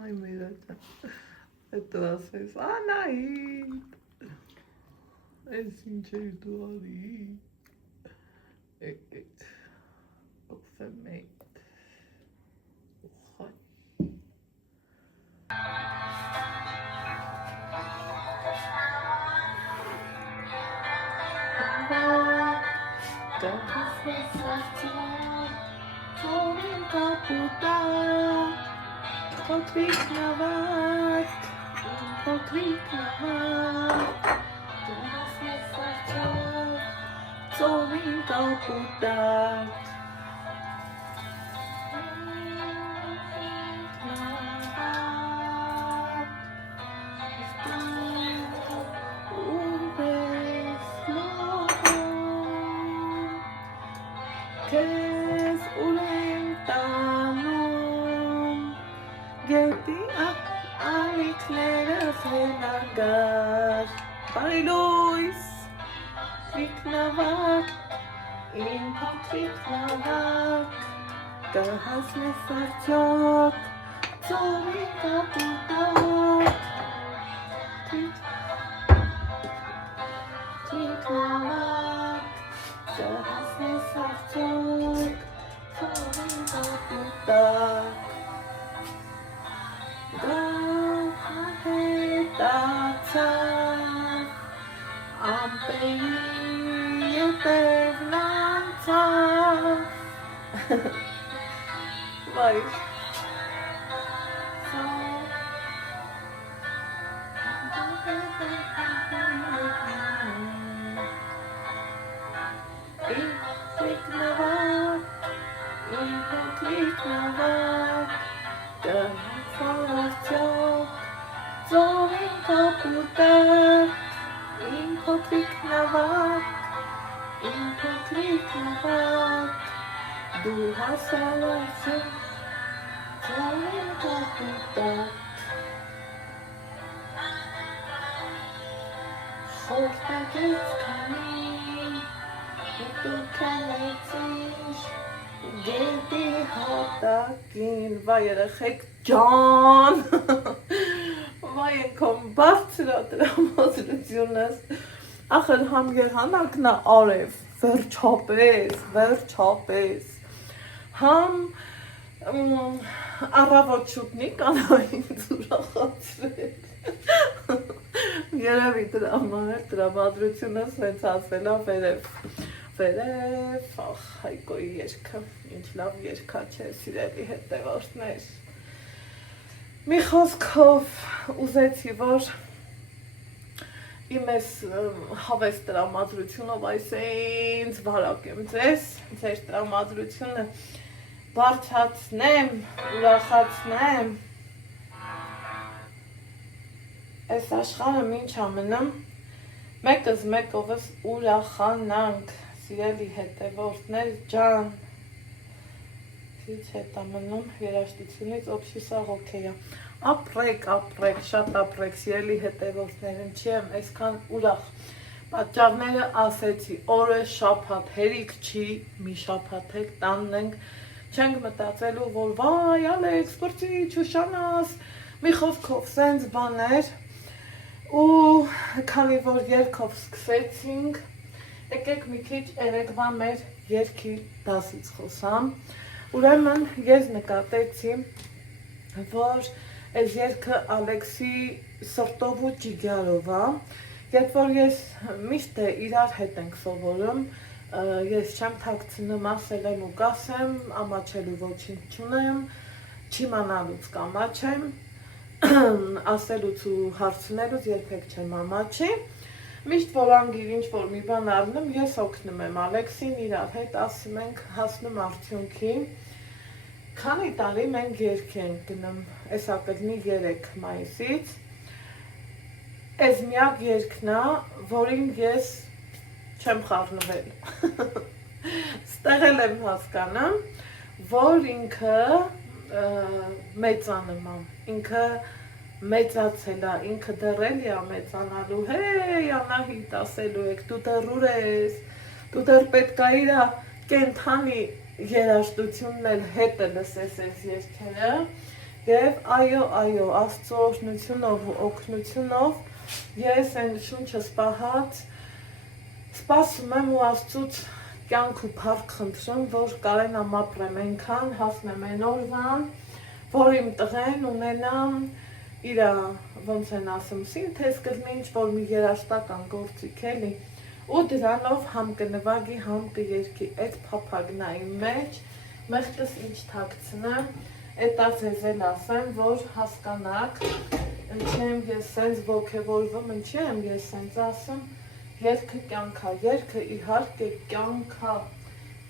Ay, mira, entonces, Anaid, es sincero tu ali, ofemate, Kes ulentanum Geti aliknere senagar Bailois Triknavak Impa triknavak Gahas mesarchok Tori kaputak Triknavak Gahas mesarchok Tori kaputak Gahahetaca Ampeyetevnanca Vai Kliknavak Gahafalachok Zorin kaputak Kliknavak Du hasalachok Zorin kaputak Hortagetskani Du kanetzish Գետի հատակին, վայ երեխեք ջան, վայ ենքոմ բարձրա տրամադրությունս, ախր համ երհանակն արև, վերջապես, համ առավոտ շուտնի կանային ծուրախացրել, երևի տրամադրությունս հենց ասվելա վերև, ախ, Հայկոյի երգը, ինչ լավ երգա չէ, սիրելի հետևորդներ։ Մի խոսքով ուզեցի, որ իմ ես հավես տրամադրությունով այսինց վարակեմ ձեզ, ձեր տրամադրությունը բարձրացնեմ, ուրախացնեմ, այս աշխարհը ինչ ամնում, մեկս մեկովս ուրախանանք, սիրելի հետևորդներ ջան, քիչ հետ ամնում երաժշտությունից օբշի սաղ օքեյա, ապրեք, շատ ապրեք, սիրելի հետևորդներ, ինչի եմ այսքան ուրախ, պատճառները ասեցի, օրը շաբաթ, հերիք չի, մի շաբաթեք տանն ենք, չենք մտածելու, որ վայ, Ալեքս, բրծի, չուշանաս, մի խոսքով սենց բաներ, ու քանի որ երգով սկսեցինք, եկեք մի քիչ երեկվա մեր երգի դասից խոսամ, ուրեմն ես նկատեցի, որ այս երգը Ալեքսի սրտով ու ճիգարով է, երբ որ ես միշտ իրար հետ ենք սովորում, ես չեմ թաքցնում ասել եմ ու կասեմ, ամաչելու ոչինչ չունեմ, չիմանալուց կամաչեմ, ասելուց ու հարցնելուց երբեք չեմ ամաչի, միշտ որ անգիր ինչ-որ մի բան առնում, ես օգնում եմ Ալեքսին իրար հետ, ասում ենք, հասնում արդյունքի, քանի տարի մենք երգ ենք գնում, էսա կգնի 3 մայիսից, այս միակ երգն է, որին ես չեմ խառնվել, ստեղել եմ հասկանում, որ ինքը մեծանում է, ինքը մեծացել է, ինքը դեռ էլի է մեծանալու, հեյ Անահիտ ասելու եք, դու դեռ ուր ես, դու դեռ պետք է իրա կենթանի երաժշտությունն էլ հետ է լսես այս երգերը եւ այո Աստծո օրհնությունով ու օգնությունով ես այն շունչս պահած սպասում եմ ու Աստծուց կյանք ու փառք խնդրում, որ կարենամ ապրեմ այնքան, հասնեմ այն օրվան, որ իմ տղեն ունենամ իր ոնց են ասում սինթեզ կլինի ինչ-որ մի երաժշտական գործիք էլի ու դրանով համ կնվագի, համ կերգի այդ փափագնայի մեջ մեղքս ինչ թաքցնեմ, էտա ձեզ էլ ասեմ, որ հասկանաք, ինչի եմ ես սենց ոգևորվում, ինչի եմ ես սենց ասում, երգը կյանքա, երգը իհարկե կյանքա,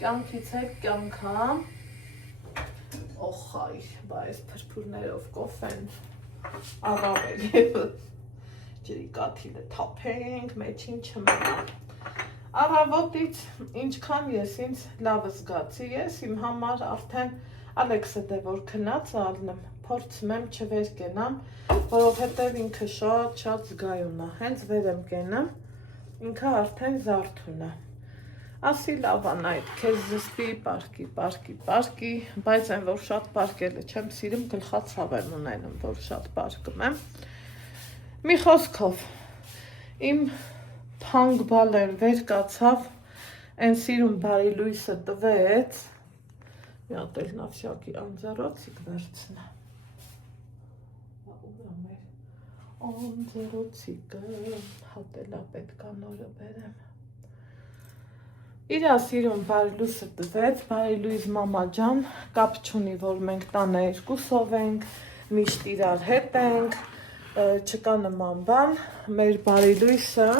կյանքից է կյանքա, օխայ, բա այս փրփուրներով կոֆեն առավել եվս, ջրի կաթիլը թափենք, մեջին չմենա, առավոտից ինչքան ես ինձ լավ զգացի, ես իմ համար արդեն Ալեքսը դե որ քնած ալնեմ, փորձում եմ չվեր կենամ, որովհետև ինքը շատ զգայուն է, հենց վեր եմ կենամ, ինքը արդեն զարթուն է, ասի լավան այդ, քեզ զսպի, պարկի, բայց այն որ շատ պարկելը չեմ սիրում, գլխացավ եմ ունենում, որ շատ պարկում եմ, մի խոսքով, իմ թանկ բալեն վեր կացավ, այն սիրում բարի լույսը տվեց, մի հատ էլ նավշակի անձարոցիկ վերցնա, անձարոցիկը, հատելա պետքա նորը բերեմ, իրա սիրում բարի լույսը տվեց, բարի լույս մամա ջան, կապ չունի, որ մենք տանը երկուսով ենք, միշտ իրար հետ ենք, չկա նման բան, մեր բարի լույսը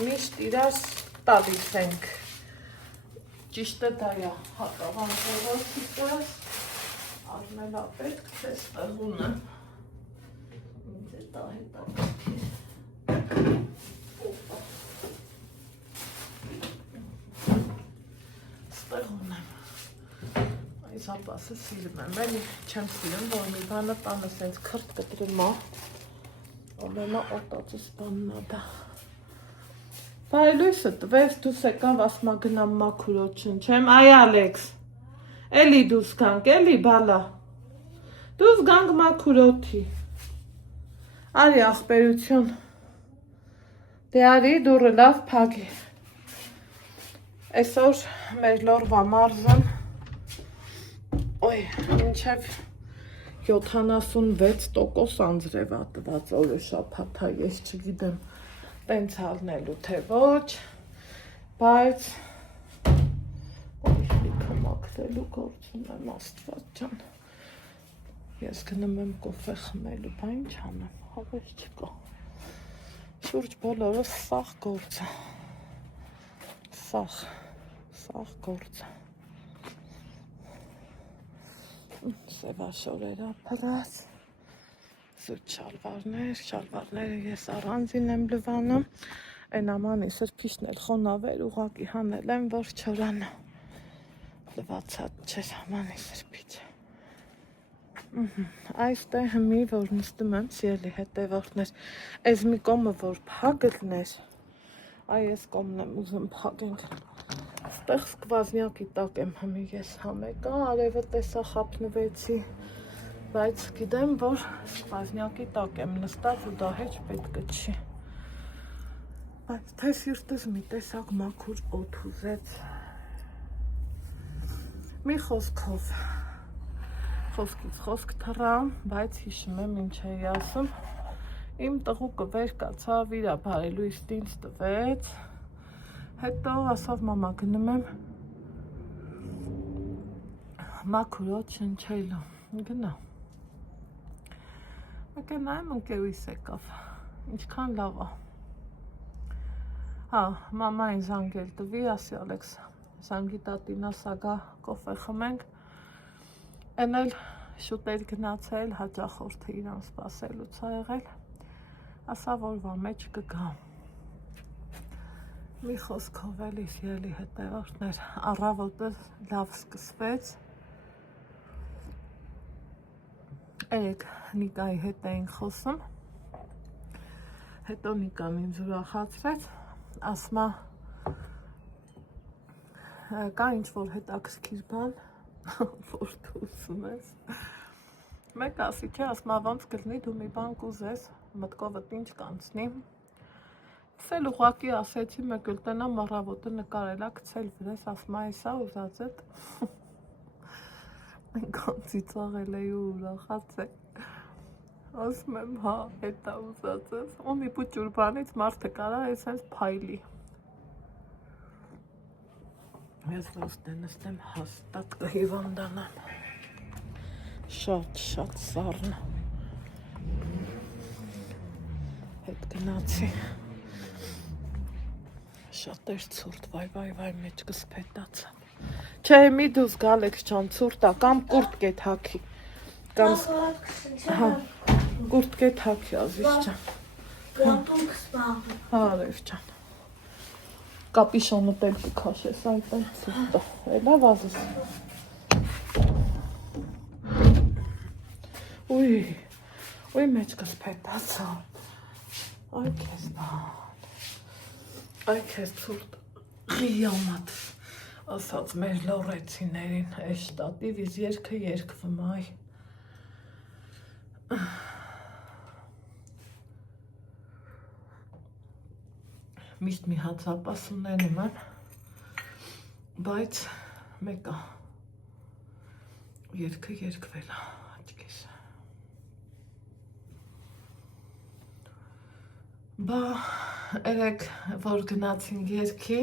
միշտ իրար տալիս ենք, ճիշտը դա է հատավան ծովոցիկս, արմելա պետք թե ստեղուն եմ, ինձ է դա հետաքրքիր, ստեղուն եմ, այս ապասը սիրում եմ, էլի չեմ սիրում, որ մի բանը տանը սենց քրտ կտրում է, ամենա ոտածս բանն է դա, բարի լույսը տվեց, դուս եկավ ասմա գնամ մաքուրոտ չնչեմ, այ Ալեքս, էլի դուս գանք, էլի բալա, դուս գանք մաքուրոթի, արի աղբերություն, դե արի դուրը լավ պագի, այսօր մեր լորվա մարզն, մինչև 76% անձրևատված օրը շաբաթա, ես չգիտեմ, տենց հալնելու թե ոչ, բայց լիքը մաքրելու գործում եմ աստված ջան, ես գնում եմ կոֆե խմելու, բա ինչ անեմ, հավես չկա, շուրջ բոլորը սաղ գործ է, սաղ գործ է, սևաշորեր ապրած, զուտ շալվարները ես առանձին եմ լվանում, այն ամանի սրպիշն էլ խոնավեր ուղակի հանել եմ, որ չորանա, լվացած չեր ամանի սրպիչ, այստեղ մի որ նստում եմ սիրելի հետևորդներ, այս մի կոմը որ փագլներ, այ ես կոմն եմ ուզում փագենք, ստեղ սկվազնյակի տակ եմ հմի ես համեկա, արևը տեսա խապնվեցի, բայց գիտեմ, որ սկվազնյակի տակ եմ նստած ու դա հեչ պետքը չի, բայց թե սիրտս մի տեսակ մաքուր օդ ուզեց, մի խոսքով, խոսքից խոսք թռա, բայց հիշում եմ ինչ էի ասում, իմ տղուկը վեր կացավ, իրա բարի լույս ինձ տվեց, հետո ասավ մամա գնում եմ մաքուրոտ շնչելու, գնա, մեկենայում ընկերույս եկավ, ինչքան լավ է, հա, մամային զանգել տվի, ասի Ալեքս, զանգի տատինա սագա կոֆե խմենք, են էլ շուտ էր գնացել, հաճախորդը իրան սպասելուց է եղել, ասա որվա մեջ կգա, մի խոսքով էլի սիրելի հետևորդներ, առավոտը լավ սկսվեց, երեք Նիկայի հետ էինք խոսում, հետո Նիկան ինձ ուրախացրեց, ասմա կա ինչ-որ հետաքրքիր բան, որ դու ուզում ես։ Մեկ ասի, չէ, ասմա ոնց կլինի, դու մի բան կուզես, մտքովդ ինչ կանցնի։ Սել ուղղակի ասեցի, մեկ էլ տնամ առավոտը նկարելա, գցել վրես, ասմա էսա ուզած էդ։ Մենք անցիծաղել էի ու ուրախած է։ Ասում եմ, հա, հետա ուզած ես։ Ու մի պուճուր բանից մարդը կարա ես հենց փայլի։ Ես ոստե նստեմ հաստատ կհիվանդանամ։ Շատ սառն։ Հետ գնացի։ Շատ էր ցուրտ, վայ, մեջքս փետացա։ Չէ, մի դուս Գալեքս ջան, ցուրտ է, կամ կուրտք է թաքի։ Կամ հա, կուրտք է թաքի, ազիզ ջան։ Գապում կսպաղում։ Հա, արև ջան։ Կապիշոնը տել կքաշես, այդ այն ցուրտ է։ Էլա վազես։ Ուй, մեջքս փետացա։ Այ քեզ բան։ Այ քեզ ցուրտ։ Ղիամատ։ Ասած մեր լորեցիներին, այս շտատիվից երկը երկվում, այ։ Միշտ մի հատ զապաս ունենում եմ, բայց մեկա երկը երկվել է, աչքիս։ Բա, երեք, որ գնացին երկի,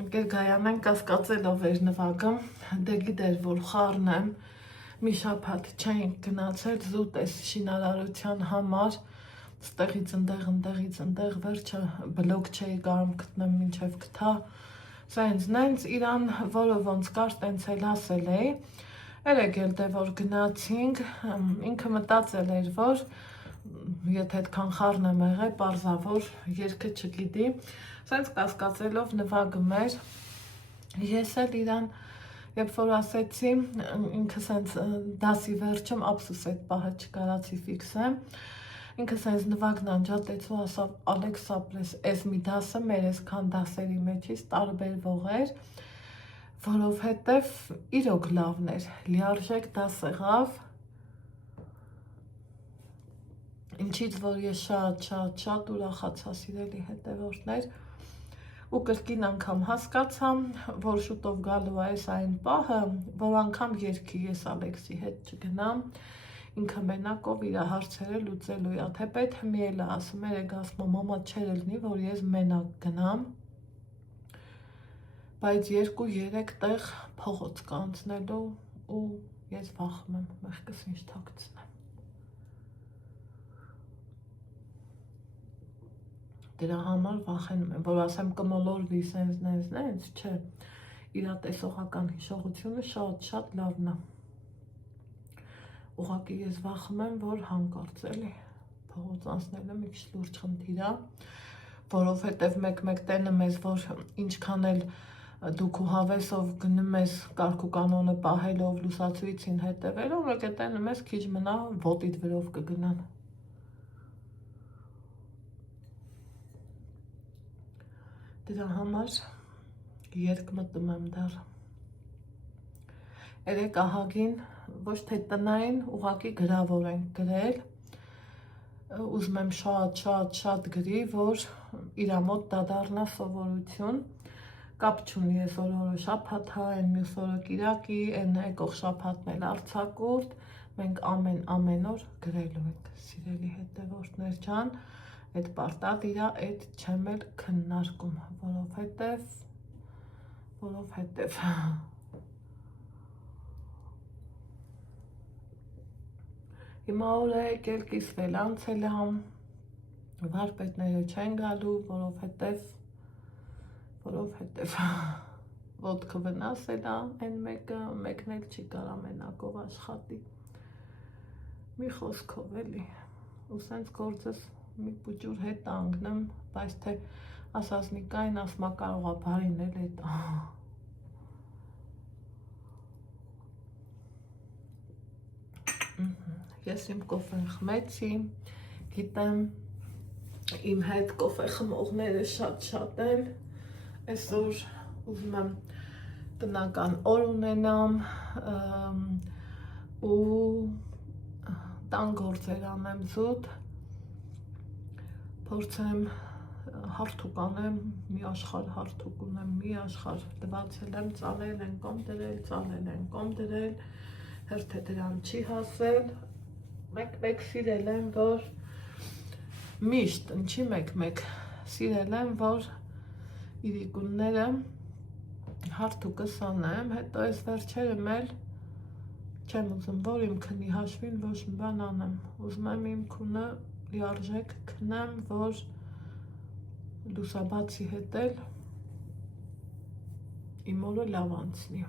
ընկեր Գայանեն կասկածելով էր նվագում, դե գիտեր, որ խառն եմ, մի շաբաթ չէինք գնացել, զուտ էս շինարարության համար, ստեղից ընդեղ, վերջը բլոկ չէի կարում գտնեմ մինչև գտա, սենց նենց իրան, որը ոնց կար, տենց էլ ասել էի, երեք էլ դե որ գնացինք, ինքը մտածել էր, որ եթե այդքան խառն եմ եղել, պարզավոր երկը չգիտի, սենց կասկածելով նվագում էր, ես էլ իրան, երբ որ ասեցի, ինքը սենց դասի վերջում, ափսուս այդ պահը չկարացի ֆիքսեմ, ինքը սենց նվագն անջատեց ու ասավ, Ալեքսա պլես, ես մի դասը մեր այսքան դասերի մեջից տարբերվող էր, որովհետև իրոք լավն էր, լիարժեք դաս եղավ, ինչից որ ես շատ ուրախացա սիրելի հետևորդներ ու կրկին անգամ հասկացամ, որ շուտով գալու է այն պահը, որ անգամ երկի ես Ալեքսի հետ չգնամ, ինքը մենակով իր հարցերը լուծելու է, թե պետք մի էլ ասում էր, ասում մամա չեր լինի, որ ես մենակ գնամ, բայց 2-3 տեղ փողոց կանցնելու ու ես վախում եմ, մեղքս ինչ թաքցնեմ։ Դրա համար վախենում եմ, որ ասեմ կմոլորվի սենց, չէ, իրա տեսողական հիշողությունը շատ լավն է։ Ուղղակի ես վախում եմ, որ հանկարծ էլի փողոց անցնելը մի քիչ լուրջ խնդիր է, որովհետև մեկ տենը մեզ, որ ինչքան էլ դուք ու հավեսով գնում ես կարգ ու կանոնը պահելով լուսացույցին հետևելով, մեկ տենը մեզ քիչ մնա ոտիդ վրով կգնան։ Դրա համար երկ մտում եմ դար։ Երեք ահագին ոչ թե տնային, ուղղակի գրավոր ենք գրել, ուզում եմ շատ գրի, որ իրա մոտ դա դառնա սովորություն, կապ չունի ես օրը շաբաթ, այն մյուս օրը կիրակի, այն եկող շաբաթն էլ արձակուրդ, մենք ամեն օր գրելու ենք, սիրելի հետևորդներ ջան, այդ պարտադիրա այդ չեմ էլ քննարկում, որովհետև հիմա օրը եկել կիսվել անցել եմ, վարպետները չեն գալու, որովհետև ոտքը վնասել է, այն մեկն էլ չի կարա մենակով աշխատի, մի խոսքով էլի, ու սենց գործս մի պուճուր հետ անգնեմ, բայց թե ասած նիկային ասմա կարողա բարին էլ էտ Ես իմ կոֆեն խմեցի, գիտեմ իմ հետ կոֆե խմողները շատ են, այսօր ուզում եմ տնական օր ունենամ ու տան գործեր անեմ զուտ, փորձեմ հարթուկ անեմ, մի աշխարհ հարթուկ ունեմ, մի աշխարհ դվածել եմ, ծալել են կոմ դրել, հերթե դրան չի հասել, մեկ սիրել եմ, որ միշտ, ինչի մեկ սիրել եմ, որ իրիկունները հարթուկս անեմ, հետո այս վերջերում էլ չեմ ուզում, որ իմ քնի հաշվին ոչ մի բան անեմ, ուզում եմ իմ քունը լիարժեք քնեմ, որ լուսաբացի հետ էլ իմ օրը լավ անցնի։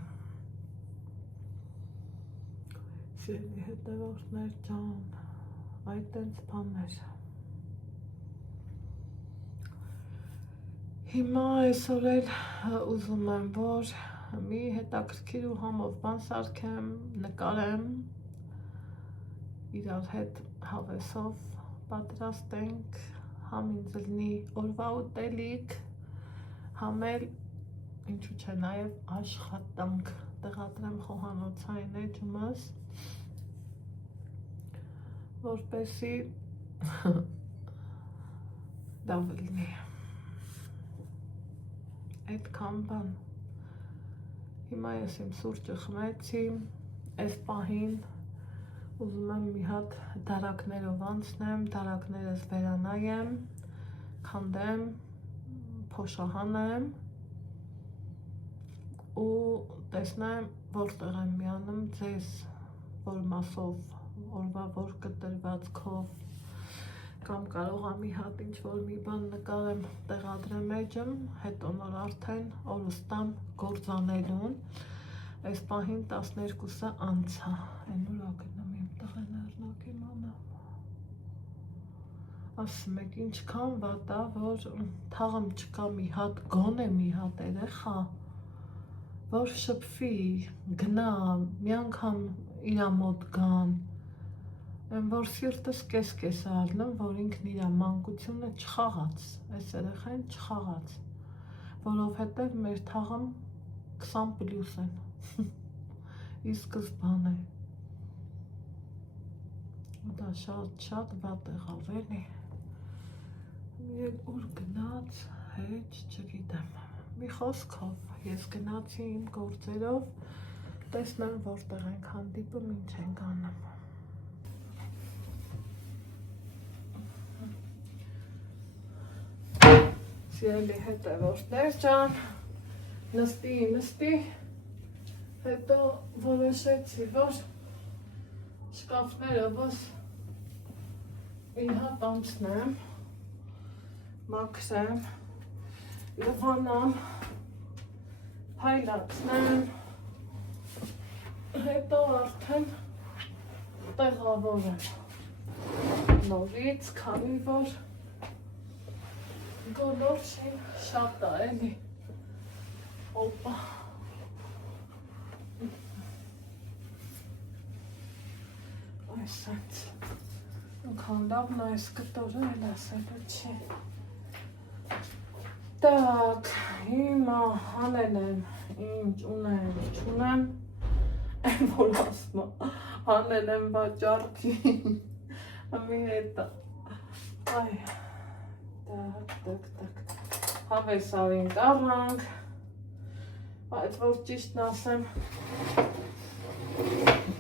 Սիրելի հետևորդներ ջան, այդ տենց բաններ։ Հիմա այսօր էլ ուզում եմ, որ մի հետաքրքիր ու համով բան սարքեմ, նկարեմ, իրար հետ հավեսով պատրաստենք, համ ինձ լինի օրվա ուտելիք, համ էլ ինչու՞ չէ նաև աշխատանք տեղադրեմ խոհանոցային էջումս, որպեսզի լավ լինի։ Այդքան բան։ Հիմա ես իմ սուրճը խմեցի, այս պահին ուզում եմ մի հատ դարակներով անցնեմ, դարակներս վերանայեմ, քանդեմ, փոշահանեմ ու տեսնեմ որտեղ եմ միանում ձեզ, որ մասով, օրվա որ կտրվածքով, կամ կարող եմ մի հատ ինչ-որ մի բան նկարեմ, տեղադրեմ էջում, հետո նոր արդեն օրս տամ գործանելուն, այս պահին 12-ը անցա, այն ուրա գնում իմ տղեներնակ իմանամ, ասում եք ինչքան վատ է, որ թաղում չկա մի հատ, գոնե մի հատ երեխա, որ շփվի, գնա, մի անգամ իրա մոտ գան, որ սիրտս կես-կես է ալնում, որ ինքն իրա մանկությունը չխաղաց, այս երեխային չխաղաց, որովհետև մեր թաղում 20+ են, ի սկզբանե, դա շատ վատ եղավ էլի, ուր գնաց, հետ չգիտեմ, մի խոսքով, ես գնացի իմ գործերով, տեսնեմ որտեղ ենք հանդիպում, ինչ ենք անում։ Սիրելի հետևորդներ ջան, նստի, հետո որոշեցի, որ շկաֆներովս մի հատ անցնեմ, մաքրեմ, լվանամ, փայլացնեմ, հետո արդեն տեղավորեմ նորից, քանի որ գոլորշին շատ է, էլի, օպա, այսենց, նքան լավն այս կտորը էլ ասելու չի, տակ, հիմա հանել եմ, ինչ ունեմ, չունեմ, են որ ասում, հանել եմ վաճառքի, մի հետա, այ, տակ, հավեսարին կարանք, բայց որ ճիշտն ասեմ,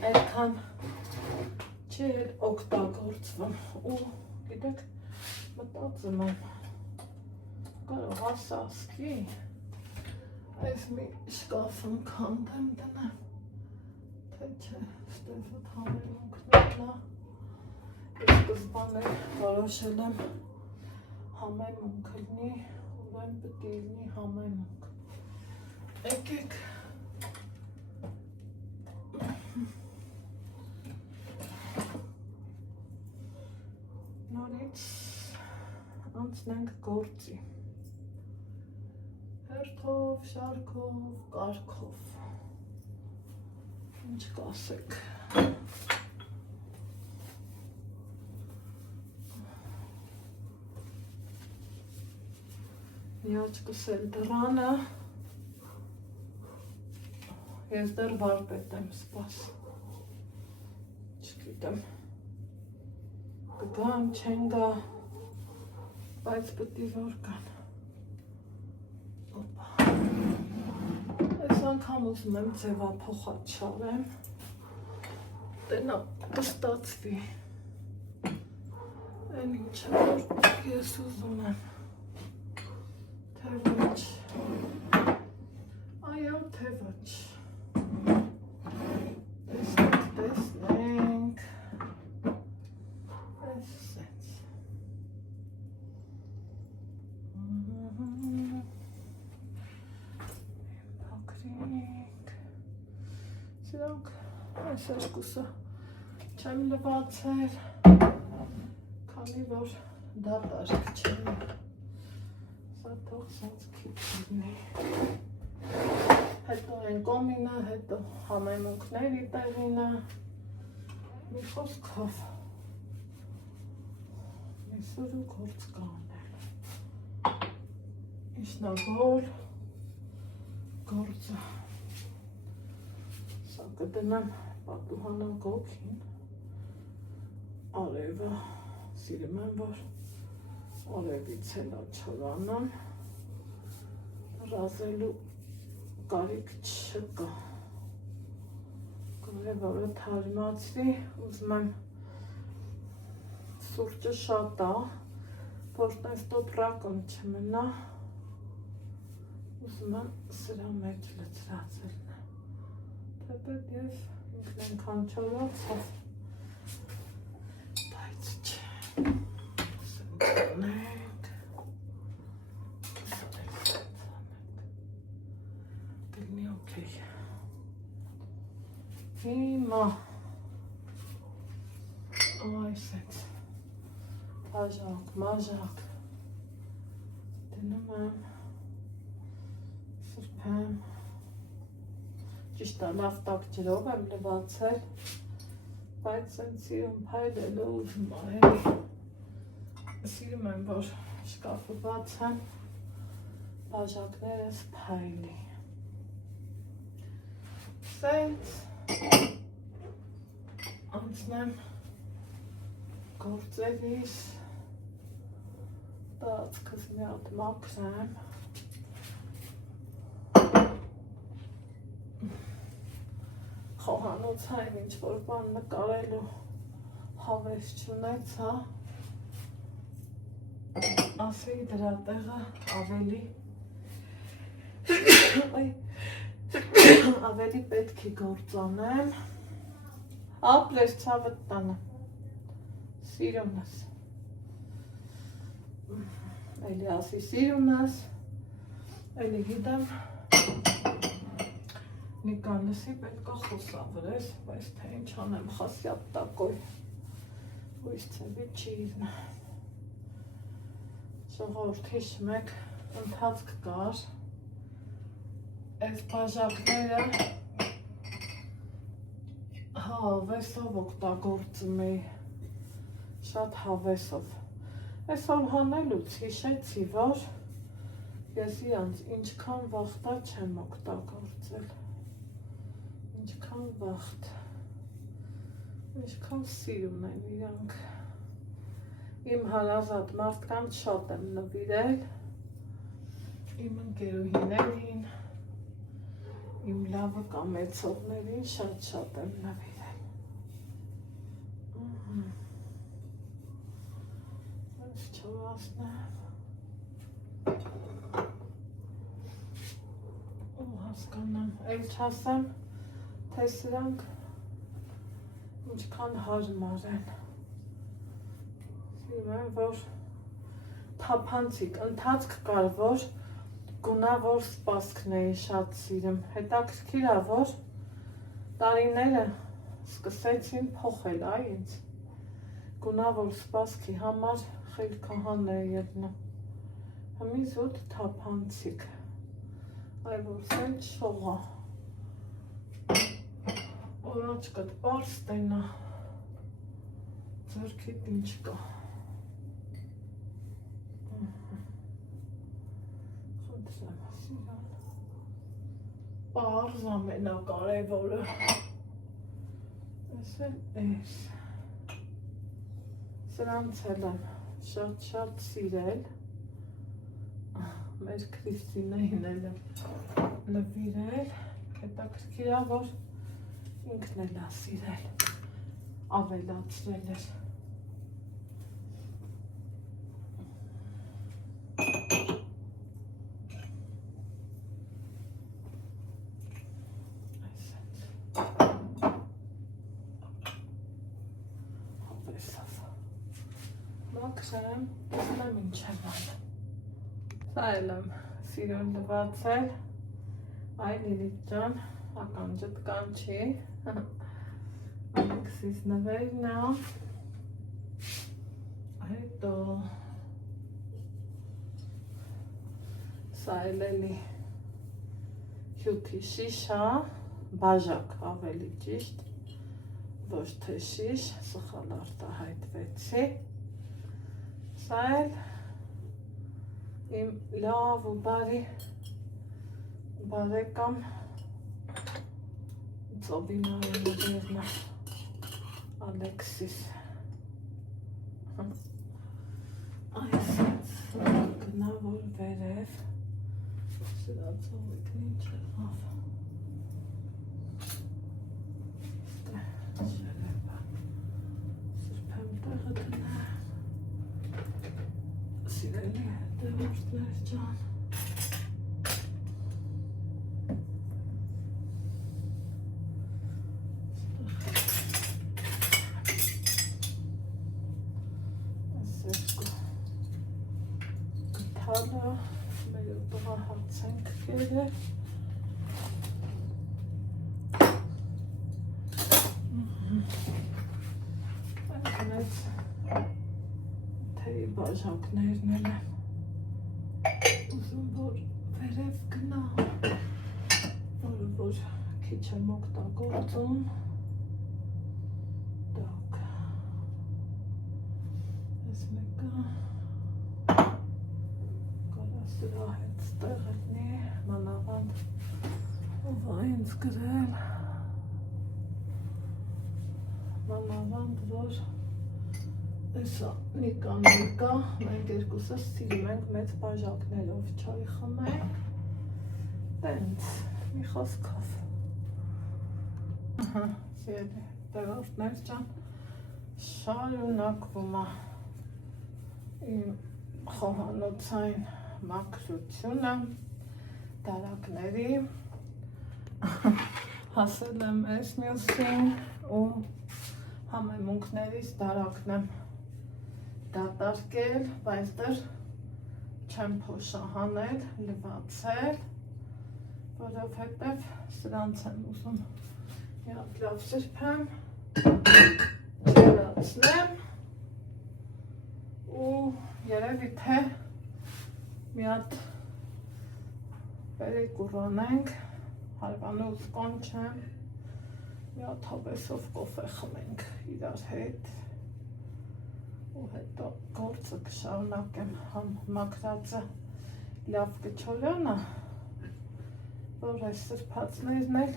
այդքան չի էլ օգտագործվում ու գիտեք, մտածում եմ, կարող ասասկի, այս մի շկաֆում քանդեմ դնեմ, թե չէ, ստեվոտ համեմունքներնա, սկզբան էլ որոշել եմ համեմունք լինի, ուրեն պտի լինի համեմունք, եկեք, նորից անցնենք գործի, հերթով, շարքով, կարգով, ինչ կասեք, մի աչքս էլ դռանը, Ես դեռ վարպետ եմ սպաս։ Չգիտեմ։ Կգան, չեն գա, բայց պտի որ կան։ Այս անգամ ուզում եմ ձևափոխած շարեմ։ Տենա կստացվի։ Այն ինչը որ ես ուզում եմ։ Թե ոչ։ Այո, թե ոչ։ Տեսնենք։ Այսպես։ Փոքրիկ։ Սրանք այս երկուսը չեմ լվացել, քանի որ դատարկ չեմ։ Սա թող սենց քիչ լինի։ Հետո են կոմինը, հետո համեմունքների տեղինը, մի խոսքով, մի սուրու գործ կանել, իշնագոր գործը, սա կդնեմ պատուհանագոքին, արևը, սիրում եմ, որ արևից էլ աչորանամ, ռազելու կարիք չկա, կարևորը թարմացվի, ուզում եմ սուրճը շատ է, որ տես տոպրակն չմնա, ուզում եմ սրա մեջ լծրածելն է, թեպետ ես ինքն ենքան չորացավ, բայց չէ, սնցնենք, կլնի օքեյ, հիմա, այսեց, բաժակ, մաժակ, դնում եմ, սրբեմ, ճիշտ է լավ տաք ջրով եմ լվացել, բայց սենց սիրում փայլելը ուզում է, սիրում եմ, որ շկաֆը բաց եմ, բաժակներս փայլի, սենց անցնեմ գործերիս, տարածքս մի հատ մաքրեմ, խոհանոցային ինչ-որ բան նկարելու հավես չունեցա, ասի դրա տեղը ավելի պետք է գործանեմ, ապրես ցավդ տանը, սիրունս, էլի ասի սիրունս, էլի գիտեմ, նիկանլսի պետք է խոսավրես, բայց թե ինչ անեմ խասյատ տակոյ, ույս ծևի չիրն, ժողորդ հիշում եք, ընթացք կար, այս բաժակները հավեսով օգտագործում էի, շատ հավեսով, այսօր հանելուց հիշեցի, որ ես իրանց ինչքան վաղտա չեմ օգտագործել, ինչքան վաղտ, ինչքան սիրուն են իրանք, իմ հարազատ մարդկանց շատ եմ նվիրել, իմ ընկերուհիներին, իմ լավը կամեցողներին շատ եմ նվիրել, այս չորասնեմ, ու հասկանամ, էլ չասեմ, թե սրանք ինչքան հարմար են, սիրում եմ, որ թափանցիկ, ընթացք կար, որ գունավոր սպասքն էի շատ սիրում, հետաքրքիր է, որ տարիները սկսեցին փոխել, այ ինձ, գունավոր սպասքի համար խելքահան է եղնում, հմի զուտ թափանցիկ, այ որ սենց շողա, Օրաչկդ պարս տենա, ձերքիտ ինչ կա, խնդրեմ սիրան, պարզ ամենակարևորը։ Այս էլ էս։ Սրանց էլ եմ շատ սիրել։ Մեր Քրիստինային էլ եմ նվիրել։ Հետաքրքիր է, որ ինքն էլ է սիրել, ավելացրել էր։ Մաքրեմ, տեսնեմ ինչ եմ անում։ Սա էլ եմ սիրուն լվացել, այ Լիլիթ ջան, ականջդ կանչի, Ալեքսիս նվերն է, հետո սա էլ էլի հյութի շիշ է, բաժակ ավելի ճիշտ, ոչ թե շիշ, սխալ արտահայտվեցի, սա էլ իմ լավ ու բարի բարեկամ Ծովինայի նվերն է, Ալեքսիս, այսպես գնա որ վերև, սրա ծովիկն ինչ եղավ, շերեպը, սրբեմ տեղը դնա, սիրելի հետևորդներ ջան, գթալը, մեր ուտողա հաց ենք կերել, այնքանեց թեի բաժակներն էլ եմ ուզում, որ վերև գնա, որը որ քիչ եմ օգտագործում, տակ, այս մեկը, սրա հետ ստեղ էտնի, մանավանդ ով է ինձ գրել, մանավանդ, որ էսա նիկա, մենք երկուսս սիրում ենք մեծ բաժակներով չայ խմել, տենց, մի խոսքով, սիրելի տեղորդներ ջան, շարունակվում է իմ խոհանոցային մաքրությունը, դարակների, հասել եմ այս մյուսին ու համեմունքներից դարակն եմ դատարկել, բայց դեռ չեմ փոշահանել, լվացել, որովհետև սրանց եմ ուզում մի հատ լավ սրբեմ, ջրացնեմ ու երևի թե մի հատ բերեք ուրանենք, հարվանուց կանչեմ, մի հատ հավեսով կոֆե խմենք իրար հետ ու հետո գործը կշարունակեմ, համ մաքրածը լավ կչորյանը, որ այս սրբածներն էլ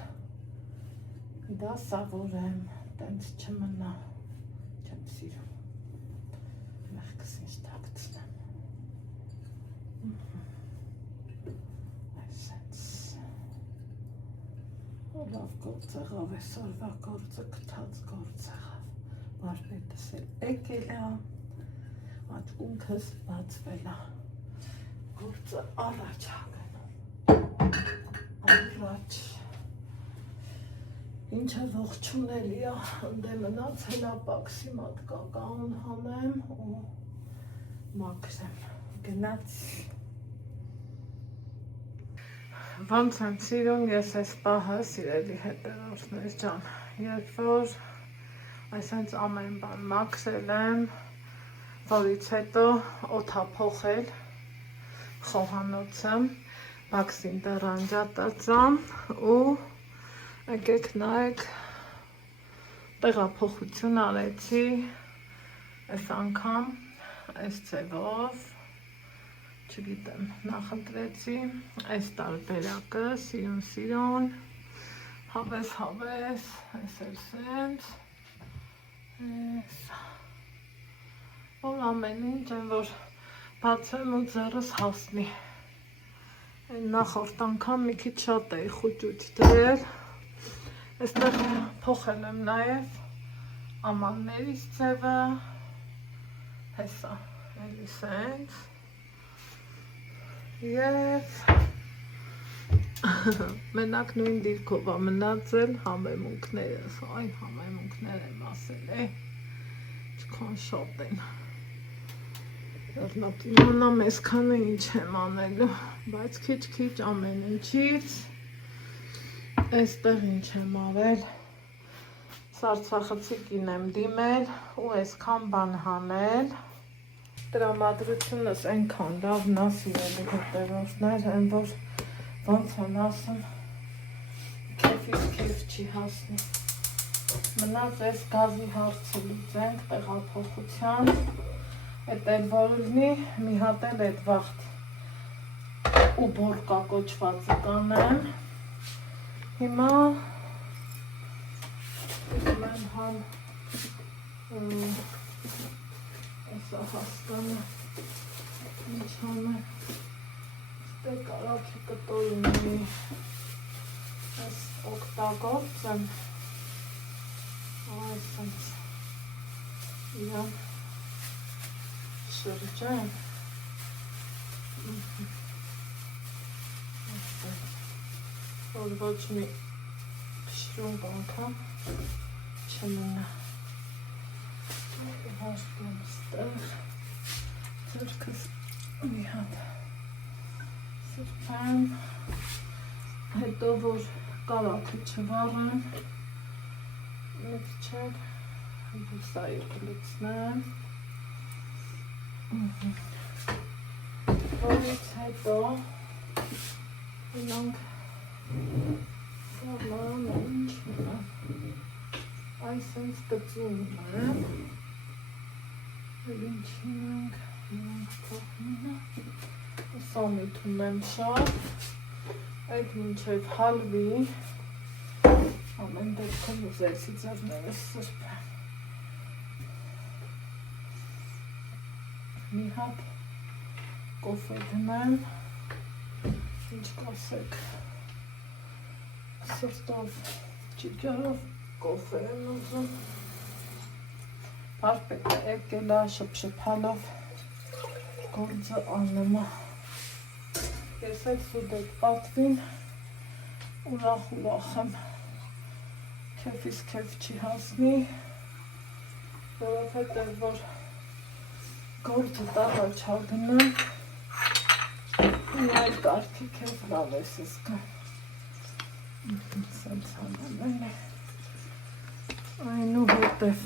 դասավորեմ, տենց չմնա, չեմ սիրում, մեղքս ինչ տակցնեմ, այսենց, լավ գործ եղավ, այսօրվա գործը կթած գործ եղավ, բարպետս էլ եկել է, աչկունքս բացվել է, գործը առաջ հագնում, առաջ, ինչը ողջունելի է, ընդե մնացել է պաքսի մատկական հանեմ ու մաքրեմ, գնաց։ Ոնց եմ սիրում ես այս պահը, սիրելի հետևորդներ ջան, երբ որ այսենց ամեն բան մաքրել եմ, որից հետո օդափոխել խոհանոցը, պաքսին տերանջատածամ ու եկեք նայեք, տեղափոխություն արեցի, այս անգամ այս ձևով, չգիտեմ, նախընտրեցի այս տարբերակը, սիրուն, հավես, այս էլ սենց, որ ամեն ինչ են, որ բացեմ ու ձեռս հասնի, նախորդ անգամ մի քիչ շատ էի խուճուճ դրել, այստեղ փոխել եմ նաև ամաններից ձևը, հեսա, էլի սենց, և մենակ նույն դիրքով է մնացել համեմունքներս, այն համեմունքներ եմ ասել, չքան շատ են, իմանամ այսքանը ինչ եմ անելու, բայց քիչ ամեն ինչից, այստեղ ինչ եմ արել, Արցախցի կին եմ դիմել ու այսքան բան հանել, տրամադրությունս այնքան լավն է սիրելի հետևորդներ, այն որ ոնց են ասում, քեֆից քեֆ չի հասնի, մնաց այս գազի հարցը լուծենք տեղափոխության, այդ էլ որ լինի, մի հատ էլ այդ վաղտ ու բորկա կոչվածը կանեմ, հիմա եմ համ այսա հասկանը ինչ համ է ստե կարապի կտորունի այս օգտագործ եմ այսենց իրան շրջան որ ոչ մի փշրուն անգամ չմնա հաշտում ստեղ ձրքս մի հատ սրբեմ հետո որ կարապը չվառեմ մի քիչ բուսայով լցնեմ որից հետո ինանք սալան ինչ այսենց կծում եմ, ինչին ենք փոխնինը, սամիթում եմ շատ, այդ մինչև հալվի, ամեն դեպքում ուզեցի ձեռներս սրբեմ, մի հատ կոֆե դնեմ, ինչ կասեք, սրտով ճիգարով կոֆե եմ ուզում, բարպետը եկել է շպշպալով գործը աննմա, ես այդ սուդետ պատվին ուրախ եմ, քեֆից քեֆ չի հասնի, որովհետև որ գործը տաղա չագնում, մի այլ կարգի քեֆ լավ ես զգա, սենց հանել է, այնուհետև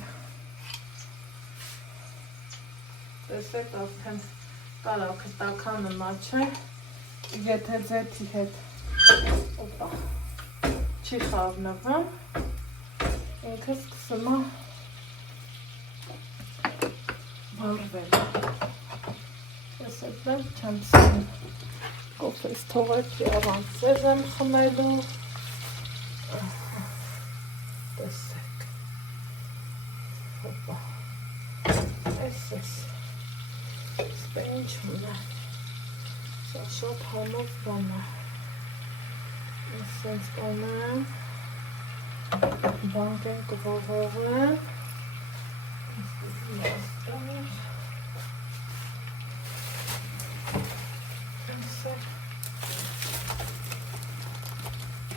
տեսեք արդեն կարակը տաքանը մաչ է, եթե ձեթի հետ չի խառնվում, ինքը սկսում է վառվել, ես այդպես չեմ սիրում, կոֆես թողեցի առանց սեզ եմ խմելու, տեսեք, հոպա, այս, սպե ինչ ունը, սա շատ համով բան է, ես սենց կանեմ, բանք են կվողողեմ,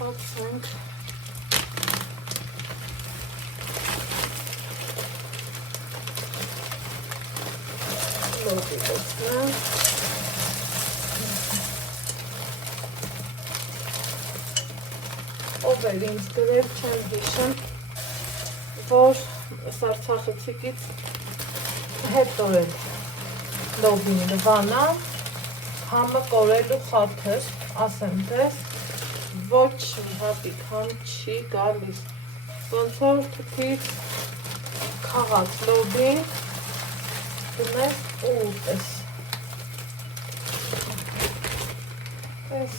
բացենք, լոդի դոսնեմ, ով էր ինձ գրել չեմ հիշում, որ Արցախցիքից հետո էլ լոբին լվանա, համը կորելու խաթր, ասեմ տես, ոչ մի հատիկ համ չի գալիս, ոնց որ թքից քաղաց լոբին, դնես ու ուտես, Ես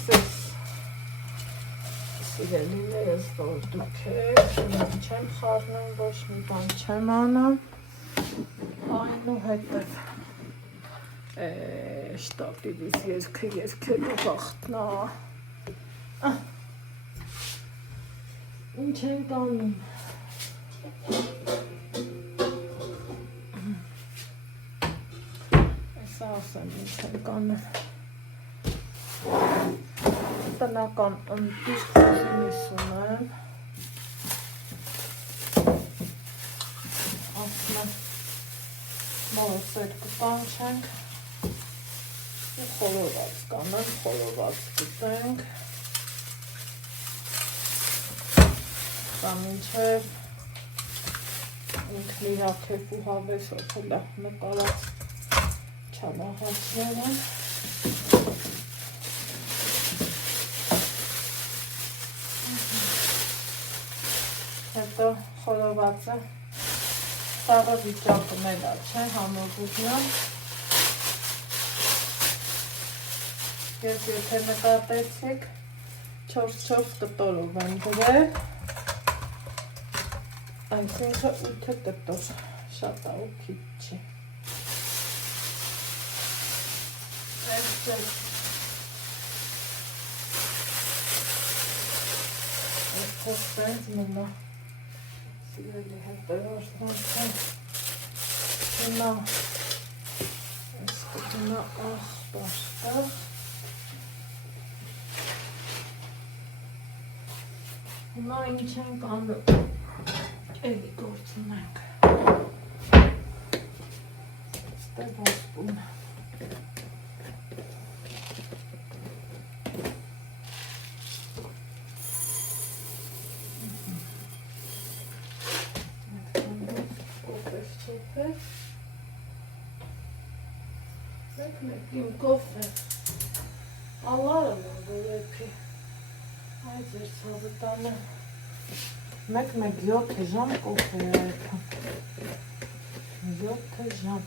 սիրելիներս, որ դուք եք, չեմ խառնում, ոչ մի բան չեմ անում, այնուհետև շտապիվից երկելու վաղտնա, ինչ ենք անում, այսա ասեմ ինչ ենք անում, տնական ընտիր խոզինիս ունեմ, ասում եմ մորս երկու բան չենք ու խորոված կանեմ, խորոված գտենք, կամ ինչև ինքն իրա քեֆ ու հավես օթելա նկարած չանաղացներ են, հետո խորովածը սաղը վիճակը մելա չէ, համոզուտնամ, ես եթե նկատեցիք 4 կտորով եմ գրել, այսինքն 8 կտոր, շատ է ու քիչ չի, այսպես սենց մնա, սիրելի հետևորդներ չեն, հիմա այս կտունա աղբարտը, հիմա ինչ ենք անում, էլի գործ ունենք, ստե ոսպում, Իմ կոֆե, ալարը մոն որեպի, այդ ձեր ծավը տանը, մեկ 7 ժամ կոֆե է այդան, 7 ժամ,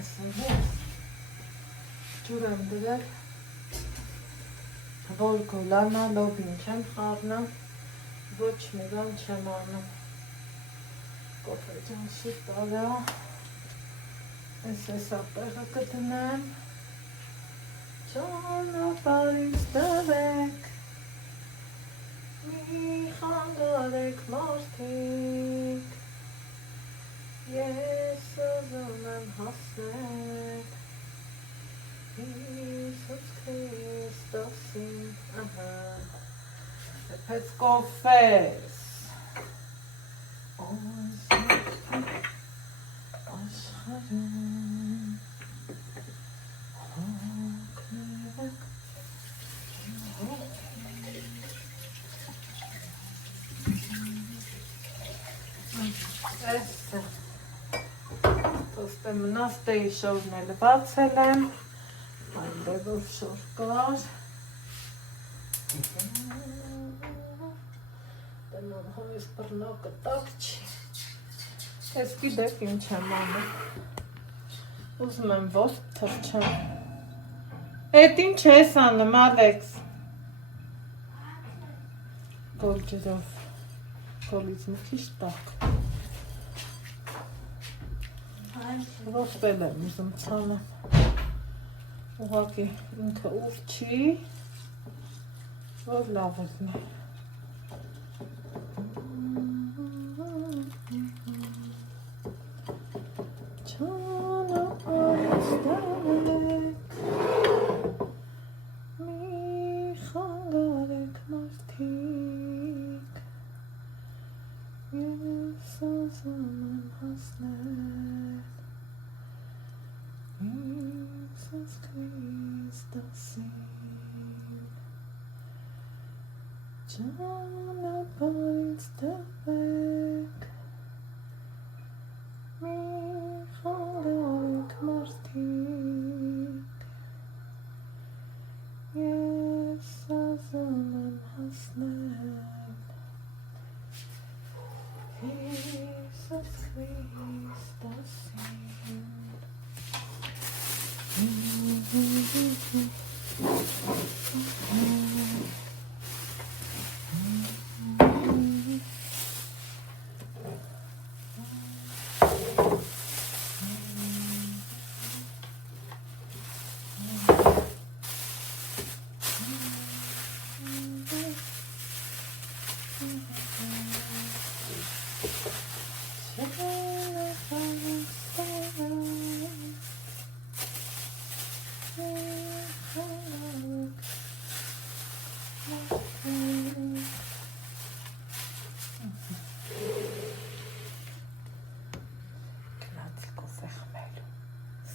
այսն ես, ջուր եմ դրել, որ գոլանա լոբին չեմ խառնում, ոչ մի բան չեմ անում, կոֆե ջանշի տարա, ես ապեղը կդնեմ, ճանապարհից տվեք, մի խանգարեք մարդիկ, ես ուզում եմ հասնել, Iisus Christosin, Lepec confess. Toste mnastei šovnele bacelen. Այնտեղով շոր կար, տնան հոյս բրնակը տակ չի, ես գիտեք ինչ եմ անում, ուզում եմ ոսկ թրչեմ, էդ ինչ ես անում Ալեքս, գոլ ջրով, գոլից մի քիչ տակ, ոսպել եմ ուզում ցանեմ, ուղղակի ինքը ուր չի, որ լավ ելնի։ Չանապարհից տվեք, մի խանգարեք մարդիկ, ես ուզում եմ հասնել, Iisus Christosin, ճանապարհից տվեք, մի խանգարեք մարդիկ, ես ուզում եմ հասնել,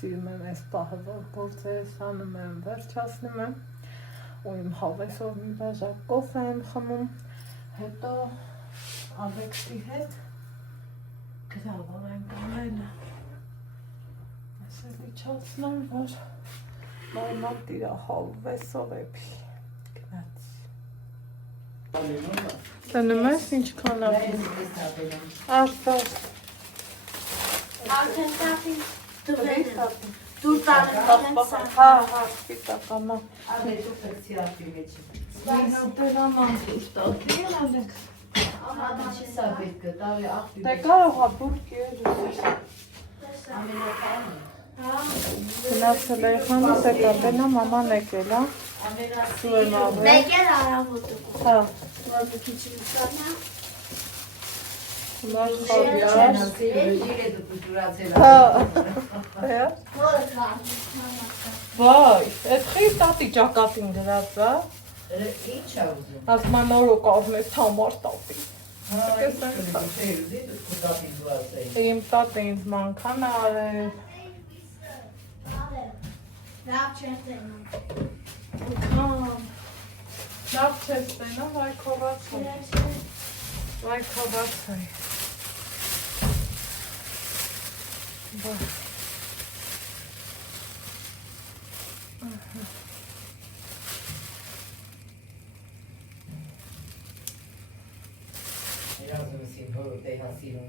Սիրում եմ այս պահը, որ գործերս անում եմ, վերջացնում եմ ու իմ հավեսով մի բաժակ կոֆե եմ խմում, հետո Ալեքսի հետ գրավոր ենք անել, ես էլ իջացնեմ, որ նորմալ տիրա հավեսով էպի, գնաց։ Տնում ես ինչքան ապում, արդար։ Արդեն տապի Դուր դուր տանը հա, սպիտակամա։ Ալեքսը ֆեքցիացի մեջ։ Դերանան դուր տակի են Ալեքս։ Ամադի չի սա պետք է, տարի աղբի։ Դե կարող հա բուրկի էր ուզեր։ Ամենականը։ Գնացել էի խանութ է կապենա, մաման եկել, հա։ Սու եմ ավել։ Մեկ էլ արավոտը Հա, որ մի քիչ մսանա մար խավյար։ Իրեդու կուտուրացել Հա, հա։ որը կարմի Վայ, էդ խի տատի ճակատին գրած, հա։ Ինչ է ուզում։ Ասմա նորո կազմես համար տատի։ Իմ տատը ինձ մանքան արել։ լավ չեն տենում Անկան։ Լավ չես տենում, վայ քովացը։ Վայ քովացը։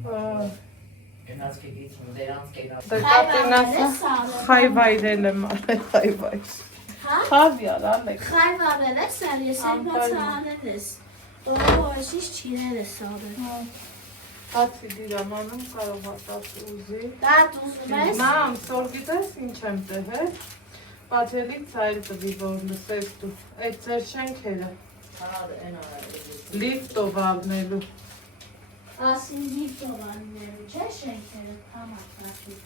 Վայ։ Գնաց կգիցում, դերանց կեգաց։ Դե տատին ասա, խայվայրել եմ արել, խայվայր։ Հա? Խավյար, Ալեքս։ Խայվ արել ես, ալ ես էլ բաց արել ես Ո ես չիրել ես արել Հացի դիրամանում կարող հատած ուզի։ Դատ ուզում ես Մամ, սոր գիտես ինչ եմ տեղել, պատելի ծայր տվի, որ լսես դու, այդ ձեր շենքերը, լիվտով ալնելու։ ասին դիպտով աններու չէ շենքերը համակրատի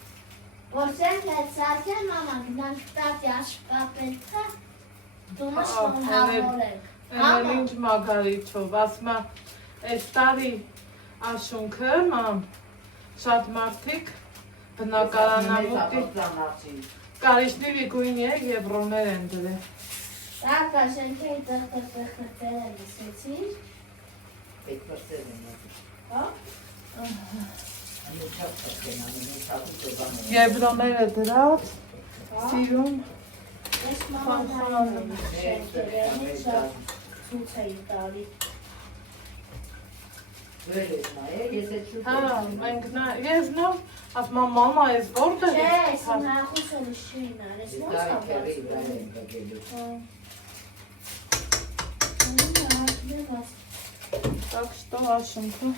որ սենք հետ սարքեն մամա գնանք տատի աշկապետը դու մշտոն հավորեք Են ինչ մագարիչով, ասմա, այս տարի աշունքը, մամ, շատ մարդիկ բնակարանամուտի կարիշնիվի գույնի է եվրոներ են դրել։ Տակա շենքերի տեղ լսեցիր Պետք պրսել են։ հա? Եվրոները դրած, սիրում, Ես մաման շենքերը շատ ցույց էի տալի հա, մենք ես նոր, ասմա մամա ես գործը Չէ, ես նախուսել շին արես ոնց Так что աշունքը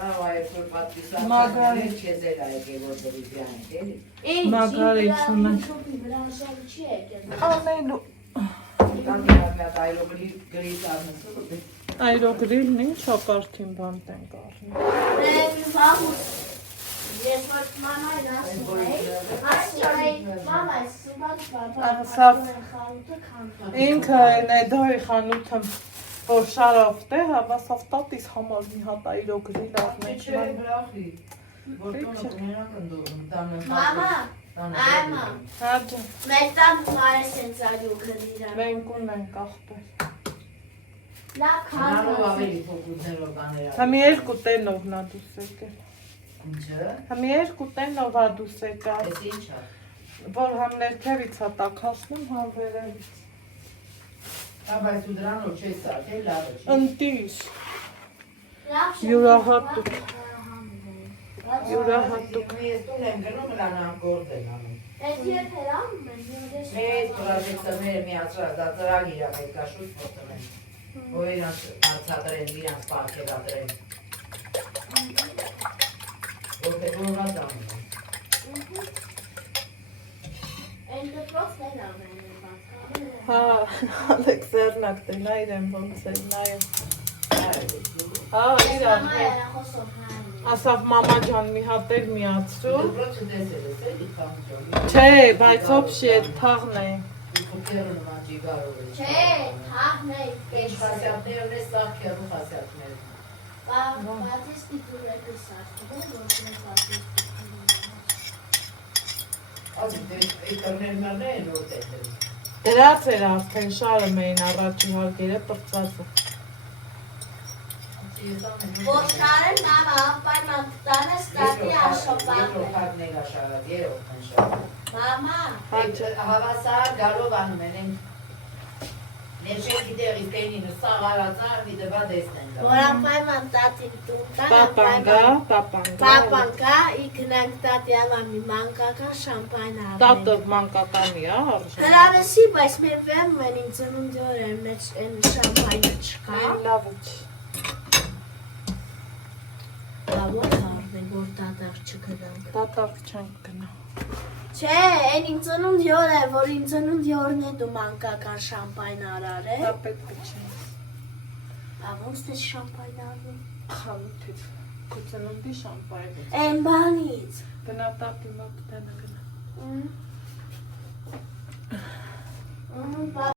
Կարող այդ որ պատվիսացանը չեզել է եկել որ դրի բյանք էլի։ Մագարիչ ունեն։ Բրանշալի չի եկել Անելու Կամ միատ այրոգրի գրից արնսը այրոգրիլն ինչ հակարդին բան տենք արնի։ Վաղուց ես որ մամային ասում էի մամա ես սուբակ խանութը քանթա Ինքը նեդոյի խանութը որ շարավտ է, հավասավ տատիս համար մի հատ այրոգրիլ արնեչ Չէ բրախի որ տոնը կունենակ ընդողում տանը Մամա, այմա Հաջա, մեր տան մարես են ծալու գրիրա մենք ունենք աղբեր Լավ Նանով քանթա ավելի փոքուզներով բաներ Համի երկու տենով նա դուս եկել Ինչը, Համի երկու տենով ա դուս եկալ ես ինչ է Որ համ ներքևից հա տակասնում, համ վերևից Բայց ու դրանով չես սարքել, լավը չի Ընտիր Լավ Յուրահատուկ Յուրահատուկ Ես տուն եմ գնում լանամ գործ են անում Ես երբ էր անում են Մեծ պրոժեկտորները միացրած, դա ծրագիր է պետք է շուտ փոխել որ իրանց հարցադրեն, իրանց պարքեվադրեն որ պետքորված անում Են դպրոցն են ամեն Հա, Ալեքս երնակ տենա իրեն ոնց էր նայում Հա, իրան Մամա երախոսով հային Ասավ մամա ջան մի հատ էլ միացրու։ Դպրոցը տեսել ես էլի քամջոմի։ Չէ, բայց ոբշե թաղն է։ Քուքերը նման ջիգարով է։ Չէ, թաղն է։ Ինչ խասյատներն է սաղ քերու խասյատներ։ Բացիս պիտուրեկը սարքել, որտեղ բացիս Ասի դե ինտերներն են որ տեսել։ Դրած էր արդեն շարը մեն առաջ իհարկերը պրծածը։ Ոչարը մամա ապայման տանը ստատի աշոպան։ Երկրորդակներ աշարած, երրորդ են շարած։ Մամա։ Հավասար գալով անում են են ներշենքի դեղից կենինը սաղ արածար մի դվա դեսնեն գա։ Որ ապայման տատին տունտան Պապանգա, Պապանգա, իգնանք տատի ամամի մանկական շամպայն արնեն։ Տատը մանկականի է արժան։ Հրավեսի, բայց մեր վեմ են ինձ ծնունդի օրեր մեջ են շամպայնը չկա։ Այն լավը չի։ Լավոց արնեն, որ տատաղ չգնանք։ Տատաղ չենք գնա։ Չէ, են ինձ ծնունդի օր է, որ ինձ ծնունդի օրն է դու մանկական շամպայն արար է։ Դա պետք չի։ Ավոնց թե շամպայն արնում։ Խանութից։ Քուցնունդի շամպայն։ Են բանից։ Գնա տատի մոտ տենը գնա։